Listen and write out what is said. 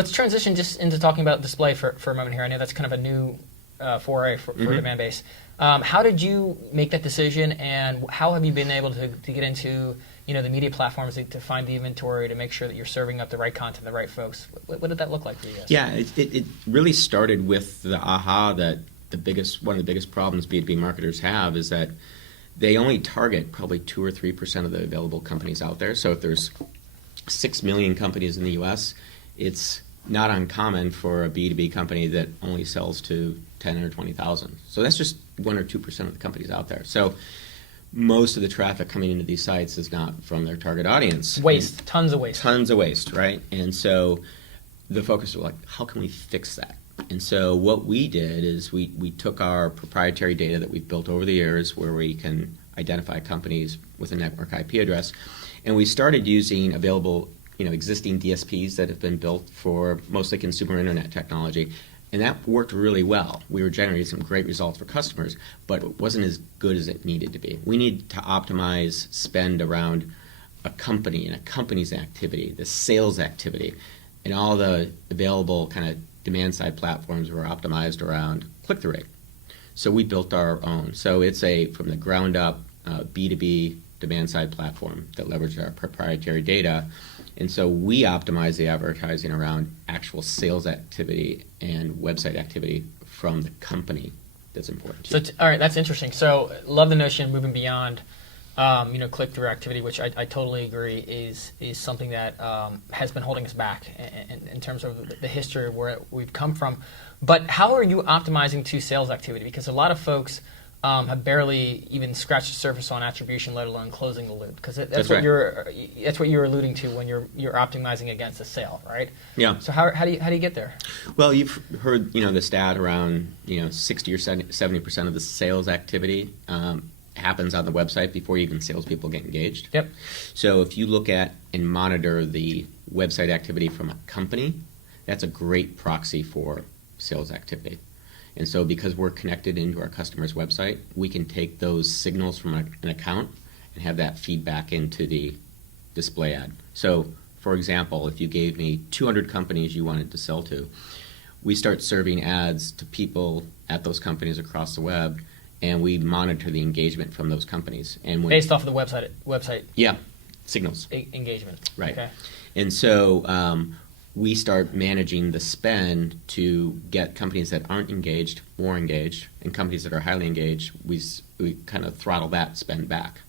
let's transition just into talking about display for a moment here. I know that's kind of a new foray for demand base. How did you make that decision, and how have you been able to get into the media platforms to find the inventory to make sure that you're serving up the right content, the right folks? What did that look like for you guys? Yeah, it really started with the aha that one of the biggest problems B2B marketers have is that they only target probably 2 or 3% of the available companies out there. So if there's 6 million companies in the U.S., it's not uncommon for a B2B company that only sells to 10 or 20,000. So that's just 1 or 2% of the companies out there. So most of the traffic coming into these sites is not from their target audience. Waste, tons of waste. Tons of waste, right? And so the focus was like, how can we fix that? And so what we did is we took our proprietary data that we've built over the years where we can identify companies with a network IP address, and we started using available existing DSPs that have been built for mostly consumer internet technology, and that worked really well. We were generating some great results for customers, but it wasn't as good as it needed to be. We need to optimize spend around a company and a company's activity, the sales activity, and all the available kind of demand-side platforms were optimized around click-through rate. So we built our own. So it's from the ground up B2B demand-side platform that leverages our proprietary data. And so we optimize the advertising around actual sales activity and website activity from the company that's important to you. All right, that's interesting. So love the notion of moving beyond click-through activity, which I totally agree is something that has been holding us back in terms of the history of where we've come from. But how are you optimizing to sales activity? Because a lot of folks have barely even scratched the surface on attribution, let alone closing the loop. Because that's what you're alluding to when you're optimizing against a sale, right? Yeah. So how do you get there? Well, you've heard the stat around 60 or 70% of the sales activity happens on the website before even salespeople get engaged. Yep. So if you look at and monitor the website activity from a company, that's a great proxy for sales activity. And so because we're connected into our customer's website, we can take those signals from an account and have that feedback into the display ad. So for example, if you gave me 200 companies you wanted to sell to, we start serving ads to people at those companies across the web, and we monitor the engagement from those companies. And based off of the website. Yeah, signals. Engagement. Right. Okay. And so we start managing the spend to get companies that aren't engaged more engaged, and companies that are highly engaged, we kind of throttle that spend back.